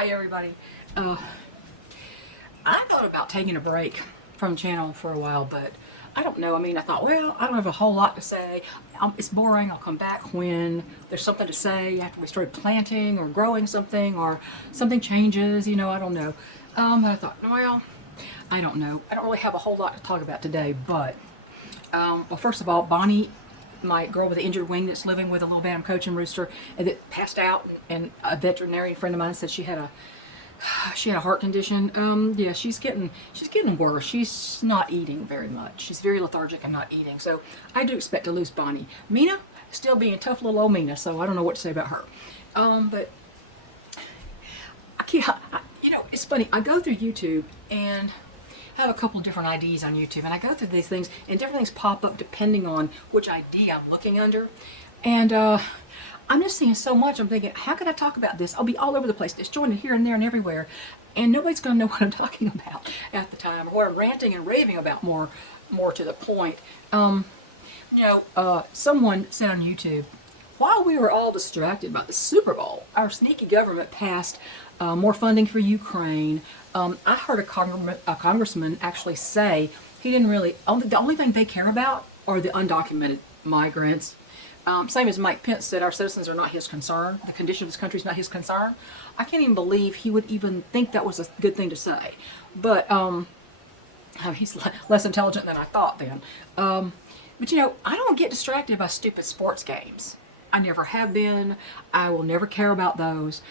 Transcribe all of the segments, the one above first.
Hi everybody. Uh, I thought about taking a break from the channel for a while, but I don't know. I mean, I thought, well, I don't have a whole lot to say. It's boring. I'll come back when there's something to say after we started planting or growing something or something changes, I don't know. But I thought, well, I don't know. I don't really have a whole lot to talk about today, but, well, first of all, Bonnie, my girl with the injured wing that's living with a little bam coaching rooster and that passed out, and a veterinarian friend of mine said she had a heart condition. Yeah, she's getting worse. She's not eating very much. She's very lethargic and not eating. So I do expect to lose Bonnie. Mina still being tough little old Mina. So I don't know what to say about her. But I can't. It's funny. I go through YouTube and I have a couple different IDs on YouTube, and I go through these things, and different things pop up depending on which ID I'm looking under, and I'm just seeing so much. I'm thinking, how can I talk about this? I'll be all over the place, disjointed here and there and everywhere, and nobody's going to know what I'm talking about at the time, or what I'm ranting and raving about. More to the point. Someone said on YouTube, while we were all distracted by the Super Bowl, our sneaky government passed more funding for Ukraine. I heard a congressman actually say he didn't really. The only thing they care about are the undocumented migrants. Same as Mike Pence said, our citizens are not his concern. The condition of this country is not his concern. I can't even believe he would even think that was a good thing to say. But he's less intelligent than I thought then. But I don't get distracted by stupid sports games. I never have been. I will never care about those.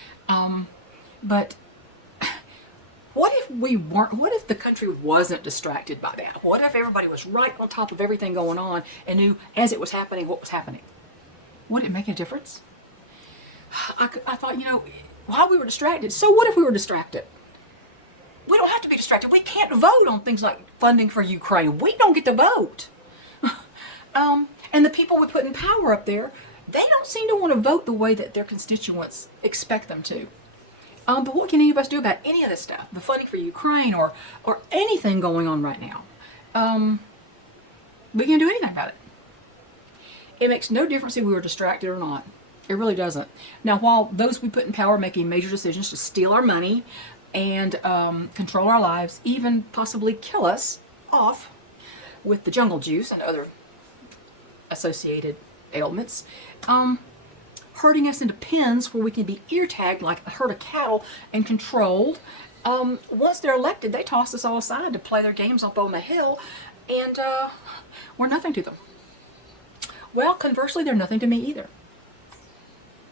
But what if we weren't? What if the country wasn't distracted by that? What if everybody was right on top of everything going on and knew as it was happening what was happening? Would it make a difference? I thought, while we were distracted, so what if we were distracted? We don't have to be distracted. We can't vote on things like funding for Ukraine. We don't get to vote. And the people we put in power up there, they don't seem to want to vote the way that their constituents expect them to. But what can any of us do about any of this stuff? The funding for Ukraine or anything going on right now. We can't do anything about it. It makes no difference if we were distracted or not. It really doesn't. Now, while those we put in power are making major decisions to steal our money and control our lives, even possibly kill us off with the jungle juice and other associated ailments, herding us into pens where we can be ear tagged like a herd of cattle and controlled. Once they're elected, they toss us all aside to play their games up on the hill, and we're nothing to them. Well, conversely, they're nothing to me either.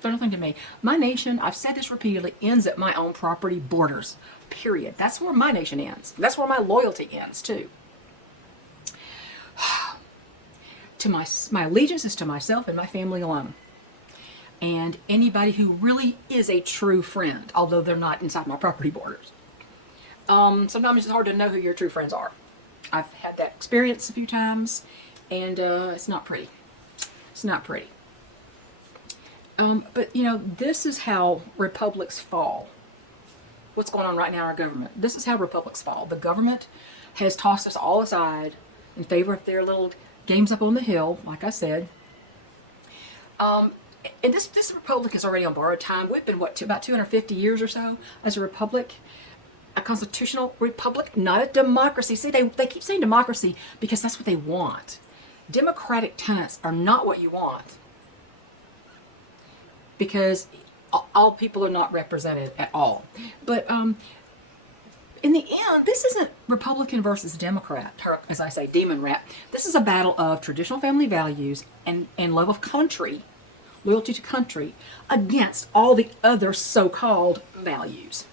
They're nothing to me. My nation, I've said this repeatedly, ends at my own property borders. Period. That's where my nation ends. That's where my loyalty ends too. My allegiance is to myself and my family alone. And anybody who really is a true friend, although they're not inside my property borders. Sometimes it's hard to know who your true friends are. I've had that experience a few times, and it's not pretty. It's not pretty. But this is how republics fall. What's going on right now in our government? This is how republics fall. The government has tossed us all aside in favor of their little games up on the hill, like I said. And this republic is already on borrowed time. We've been, about 250 years or so as a republic, a constitutional republic, not a democracy. See, they keep saying democracy because that's what they want. Democratic tenets are not what you want, because all people are not represented at all. But in the end, this isn't Republican versus Democrat, or as I say, demon rat. This is a battle of traditional family values and love of country, loyalty to country, against all the other so-called values.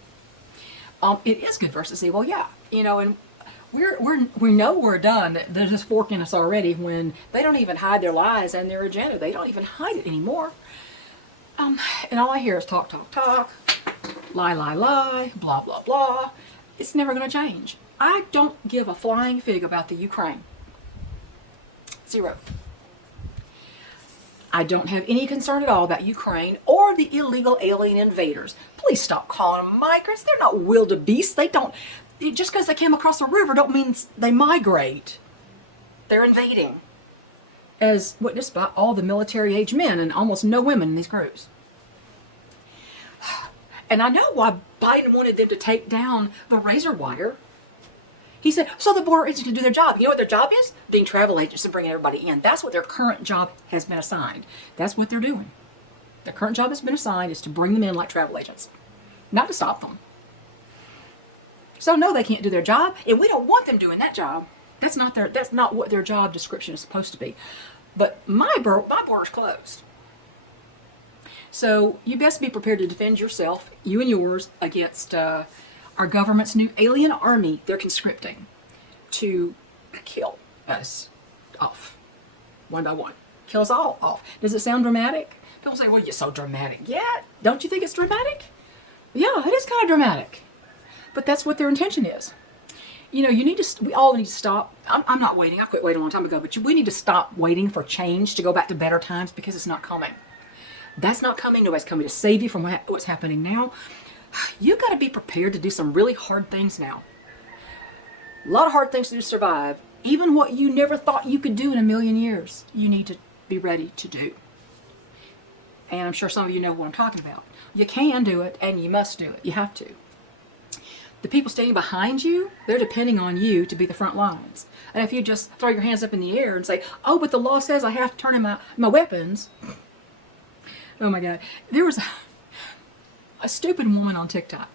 It is good versus evil, yeah. And we know we're done. They're just forking us already when they don't even hide their lies and their agenda. They don't even hide it anymore. And all I hear is talk, talk, talk, lie, lie, lie, blah, blah, blah. It's never going to change. I don't give a flying fig about the Ukraine. Zero. I don't have any concern at all about Ukraine or the illegal alien invaders. Please stop calling them migrants. They're not wildebeests. Just because they came across the river don't mean they migrate. They're invading. As witnessed by all the military-age men and almost no women in these groups. And I know why Biden wanted them to take down the razor wire. He said, so the border agents can do their job. You know what their job is? Being travel agents and bringing everybody in. That's what their current job has been assigned. That's what they're doing. Their current job has been assigned is to bring them in like travel agents, not to stop them. So no, they can't do their job, and we don't want them doing that job. That's not what their job description is supposed to be. But my border's closed. So you best be prepared to defend yourself, you and yours, against our government's new alien army they're conscripting to kill us off, one by one. Kill us all off. Does it sound dramatic? People say, well, you're so dramatic. Yeah, don't you think it's dramatic? Yeah, it is kind of dramatic. But that's what their intention is. You know, we all need to stop. I'm not waiting. I quit waiting a long time ago. But we need to stop waiting for change to go back to better times, because it's not coming. That's not coming. Nobody's coming to save you from what's happening now. You got to be prepared to do some really hard things now. A lot of hard things to do to survive. Even what you never thought you could do in a million years, you need to be ready to do. And I'm sure some of you know what I'm talking about. You can do it, and you must do it. You have to. The people standing behind you, they're depending on you to be the front lines. And if you just throw your hands up in the air and say, oh, but the law says I have to turn in my weapons. Oh my God. There was a stupid woman on TikTok.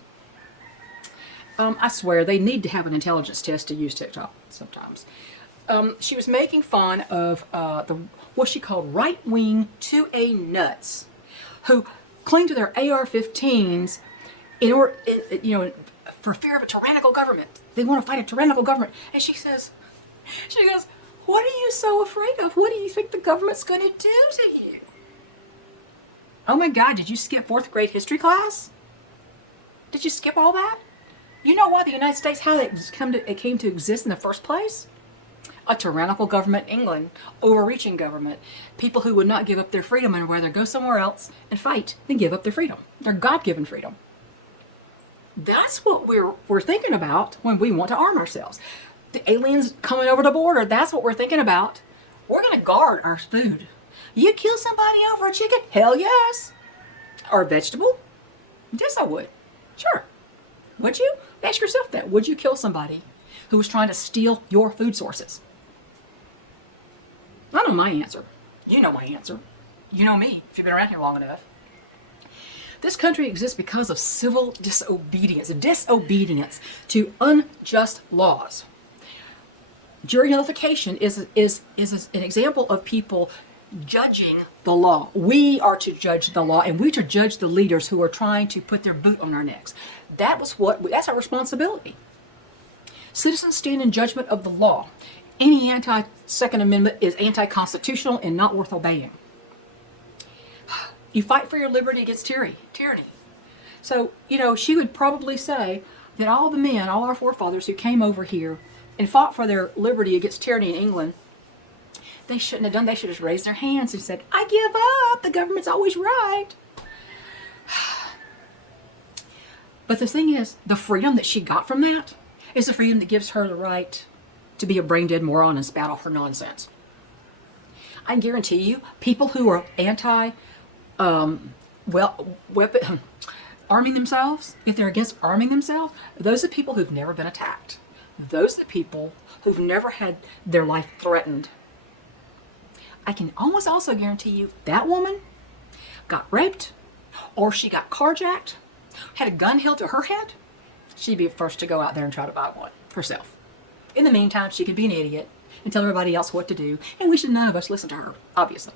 I swear they need to have an intelligence test to use TikTok sometimes. She was making fun of what she called right-wing 2A nuts who cling to their AR-15s in order, for fear of a tyrannical government. They want to fight a tyrannical government. And she goes, what are you so afraid of? What do you think the government's going to do to you? Oh my God, did you skip 4th grade history class? Did you skip all that? You know why the United States, how it came to exist in the first place? A tyrannical government, England, overreaching government, people who would not give up their freedom and would rather go somewhere else and fight than give up their freedom, their God-given freedom. That's what we're thinking about when we want to arm ourselves. The aliens coming over the border, that's what we're thinking about. We're going to guard our food. You kill somebody over a chicken? Hell yes. Or a vegetable? Yes, I would. Sure. Would you? Ask yourself that. Would you kill somebody who was trying to steal your food sources? I know my answer. You know my answer. You know me, if you've been around here long enough. This country exists because of civil disobedience to unjust laws. Jury nullification is an example of people judging the law. We are to judge the law, and we are to judge the leaders who are trying to put their boot on our necks. That's our responsibility. Citizens stand in judgment of the law. Any anti-Second Amendment is anti-constitutional and not worth obeying. You fight for your liberty against tyranny. So, she would probably say that all the men, all our forefathers who came over here and fought for their liberty against tyranny in England, they shouldn't have done. They should have raised their hands and said, I give up. The government's always right. But the thing is, the freedom that she got from that is the freedom that gives her the right to be a brain-dead moron and spout off her nonsense. I guarantee you, people who are arming themselves, if they're against arming themselves, those are people who've never been attacked. Those are the people who've never had their life threatened. I can almost also guarantee you that woman got raped, or she got carjacked, had a gun held to her head, she'd be the first to go out there and try to buy one herself. In the meantime, she could be an idiot and tell everybody else what to do, and we should none of us listen to her, obviously.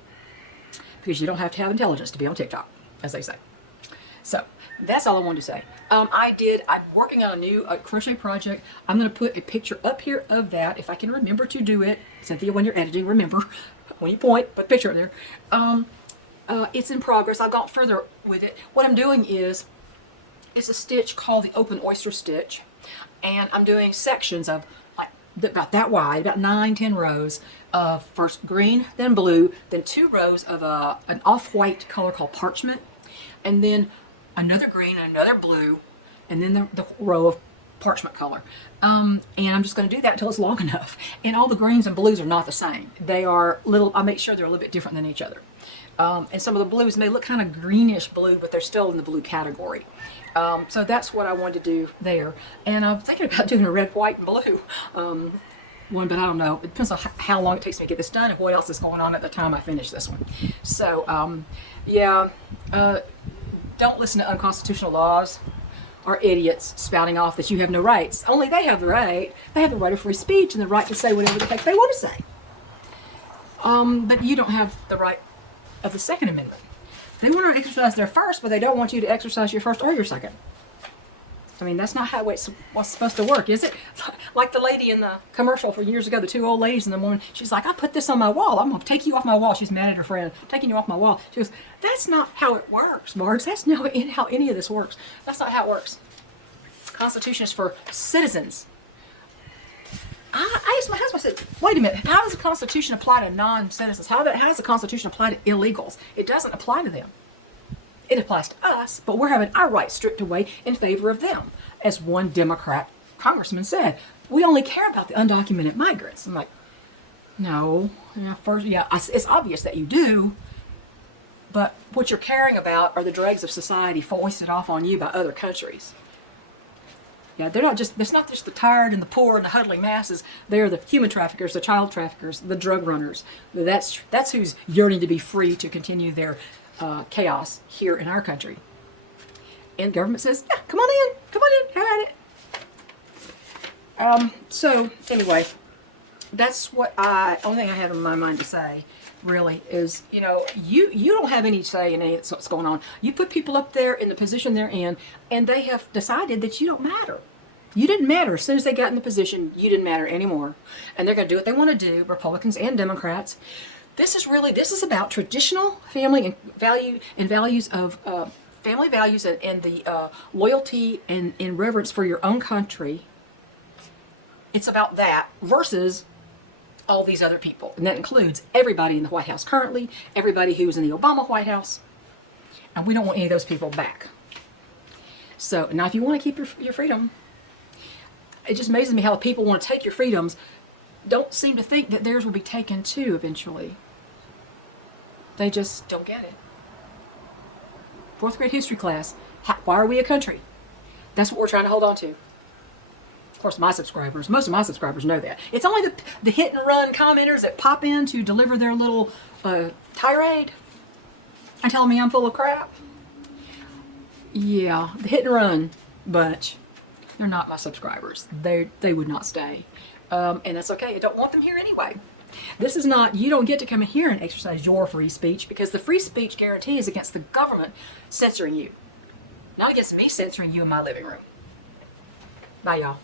Because you don't have to have intelligence to be on TikTok, as they say. So, that's all I wanted to say. I'm working on a new crochet project. I'm going to put a picture up here of that, if I can remember to do it. Cynthia, when you're editing, remember, when you point, put a picture up there. It's in progress. I've gone further with it. What I'm doing is, it's a stitch called the open oyster stitch. And I'm doing sections of about that wide, about 9-10 rows of first green, then blue, then 2 rows of an off-white color called parchment, and then another green, another blue, and then the row of parchment color. And I'm just going to do that until it's long enough. And all the greens and blues are not the same. They are I make sure they're a little bit different than each other. And some of the blues may look kind of greenish blue, but they're still in the blue category. So that's what I wanted to do there. And I'm thinking about doing a red, white, and blue one, but I don't know. It depends on how long it takes me to get this done and what else is going on at the time I finish this one. So, yeah, don't listen to unconstitutional laws or idiots spouting off that you have no rights. Only they have the right. They have the right of free speech and the right to say whatever the heck they want to say. But you don't have the right of the Second Amendment. They want to exercise their first, but they don't want you to exercise your first or your second. I mean, that's not how it's supposed to work, is it? Like the lady in the commercial for years ago, the two old ladies and the woman, she's like, I put this on my wall. I'm going to take you off my wall. She's mad at her friend, taking you off my wall. She goes, that's not how it works, Marge. That's not how any of this works. That's not how it works. The Constitution is for citizens. I asked my husband, I said, wait a minute, how does the Constitution apply to non-citizens? How does the Constitution apply to illegals? It doesn't apply to them. It applies to us, but we're having our rights stripped away in favor of them. As one Democrat congressman said, we only care about the undocumented migrants. I'm like, no. It's obvious that you do, but what you're caring about are the dregs of society foisted off on you by other countries. Yeah, it's not just the tired and the poor and the huddling masses. They're the human traffickers, the child traffickers, the drug runners. That's who's yearning to be free to continue their chaos here in our country. And the government says, yeah, come on in, have at it. So anyway, that's what only thing I had in my mind to say, really, is, you don't have any say in any of what's going on. You put people up there in the position they're in, and they have decided that you don't matter. You didn't matter. As soon as they got in the position, you didn't matter anymore. And they're going to do what they want to do, Republicans and Democrats. This is about traditional family and values of family values and the loyalty and reverence for your own country. It's about that versus all these other people. And that includes everybody in the White House currently, everybody who was in the Obama White House. And we don't want any of those people back. So now if you want to keep your freedom, it just amazes me how people want to take your freedoms don't seem to think that theirs will be taken too eventually. They just don't get it. Fourth grade history class. Why are we a country? That's what we're trying to hold on to. Of course, most of my subscribers know that. It's only the hit and run commenters that pop in to deliver their little tirade and telling me I'm full of crap. Yeah, the hit and run bunch. They're not my subscribers. They would not stay. And that's okay. I don't want them here anyway. This is not, you don't get to come in here and exercise your free speech, because the free speech guarantee is against the government censoring you, not against me censoring you in my living room. Bye, y'all.